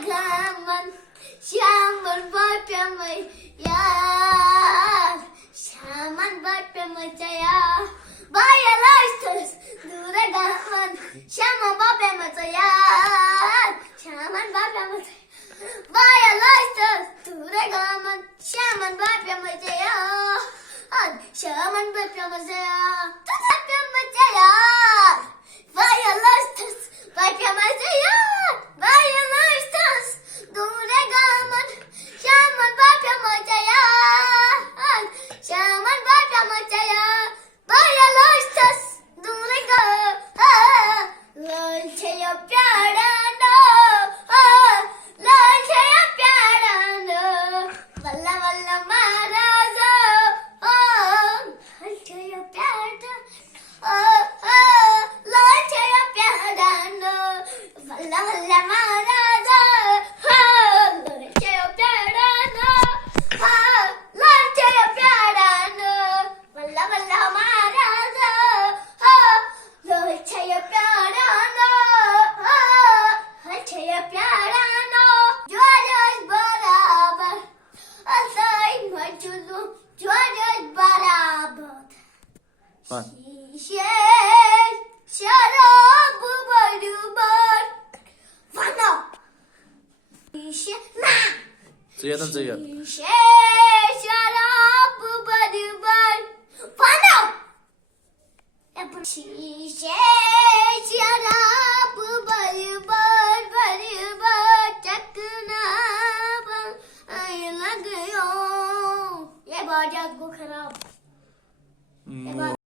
Gaman, Shaman Barpamaya, Shaman Barpamaya, Baya Lasters, Duragaman, Shaman Barpamaya, Shaman Barpamaya, Baya Lasters, Duragaman, Shaman Barpamaya, Shaman Barpamaya, Tatamaya, Baya Lasters, Barpamaya, Baya Lasters, Duragaman, Shaman Barpamaya, Shaman Barpamaya, Baya Lasters, Duragaman, Lanchaya Pyara no, Lanchaya Pyara no, Valla Valla Maharaja, Lanchaya Pyara, Lanchaya Pyara no, Valla Valla Maharaja, Lanchaya Pyara no, Lanchaya Pyara no, Valla Valla Maharaja, Lanchaya Pyara no, Lanchaya Pyara no, Jwaras barabar, Asay majulu, Jwaras barabar. Bak. Şişe, şarabı barbar, Vana. Şişe, na. Suyadan suya. Şişe, şarabı barbar, Vana. Şişe, şarabı